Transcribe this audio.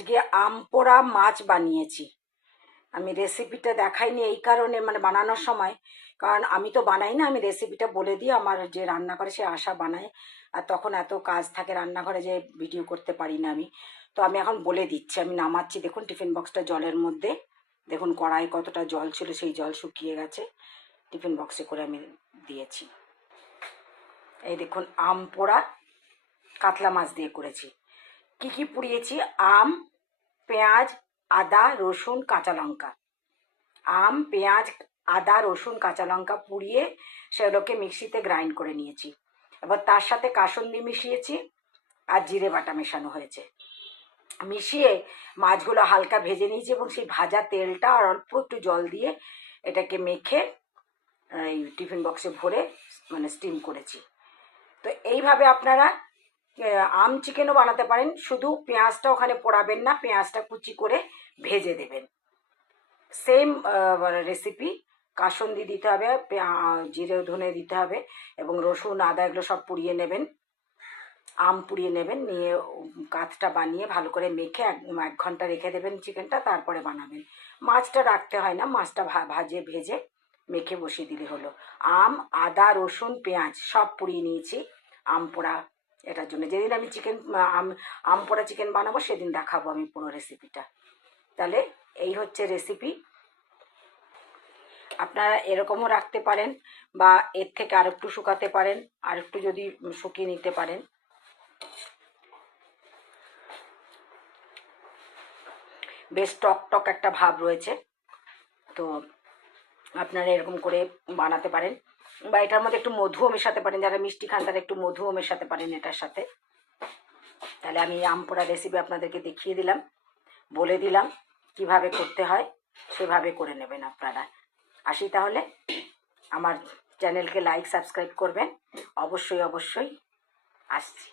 আজকে আম পোড়া মাছ বানিয়েছি। আমি রেসিপিটা দেখাইনি এই কারণে, মানে বানানোর সময়, কারণ আমি তো বানাই না, আমি রেসিপিটা বলে দিই, আমার যে রান্না করে সে আশা বানায়। আর তখন এত কাজ থাকে রান্নাঘরে যে ভিডিও করতে পারি না আমি। তো আমি এখন বলে দিচ্ছি। আমি নামাচ্ছি, দেখুন টিফিন বক্সটা জলের মধ্যে, দেখুন কড়াই কতটা জল ছিল, সেই জল শুকিয়ে গেছে, টিফিন বক্সে করে আমি দিয়েছি। এই দেখুন আম পোড়া কাতলা মাছ দিয়ে করেছি। কি কি পুড়িয়েছি? আম, পেঁয়াজ, আদা, রসুন, কাঁচা লঙ্কা। আম, পেঁয়াজ, আদা, রসুন, কাঁচা লঙ্কা পুড়িয়ে সেগুলোকে মিক্সিতে গ্রাইন্ড করে নিয়েছি। এবার তার সাথে কাসুন্দি মিশিয়েছি আর জিরে বাটা মেশানো হয়েছে। মিশিয়ে মাছগুলো হালকা ভেজে নিয়েছি এবং সেই ভাজা তেলটা আর অল্প একটু জল দিয়ে এটাকে মেখে এই টিফিন বক্সে ভরে মানে স্টিম করেছি। তো এইভাবে আপনারা আম চিকেনও বানাতে পারেন। শুধু পেঁয়াজটা ওখানে পোড়াবেন না, পেঁয়াজটা কুচি করে ভেজে দেবেন। Same recipe. কাসুন্দি দিতে হবে, জিরে ধনে দিতে হবে এবং রসুন আদা এগুলো সব পুড়িয়ে নেবেন। আম পুড়িয়ে নেবেন, নিয়ে কাতটা বানিয়ে ভালো করে মেখে 1 ঘন্টা রেখে দেবেন চিকেনটা, তারপরে বানাবেন। মাছটা রাখতে হয় না, মাছটা ভেজে মেখে বসিয়ে দিলে হলো। আম, আদা, রসুন, পেঁয়াজ সব পুড়িয়ে নিয়েছি আম পোড়া এটার জন্য। যেদিন আমি আম পোড়া চিকেন বানাবো সেদিন দেখাবো আমি পুরো রেসিপিটা। তাহলে এই হচ্ছে রেসিপি। আপনারা এরকমও রাখতে পারেন বা এর থেকে আরেকটু শুকাতে পারেন, আরেকটু যদি শুকিয়ে নিতে পারেন। বেশ টক টক একটা ভাব রয়েছে। তো আপনারা এরকম করে বানাতে পারেন বা এটার মধ্যে একটু মধুও মেশাতে পারেন, যারা মিষ্টি খান তারা একটু মধুও মেশাতে পারেন এটার সাথে। তাহলে আমি আম পোড়া রেসিপি আপনাদেরকে দেখিয়ে দিলাম, বলে দিলাম কিভাবে করতে হয়, সেভাবে করে নেবেন আপনারা। আসি তাহলে, আমার চ্যানেলকে লাইক সাবস্ক্রাইব করবেন অবশ্যই অবশ্যই। আসছি।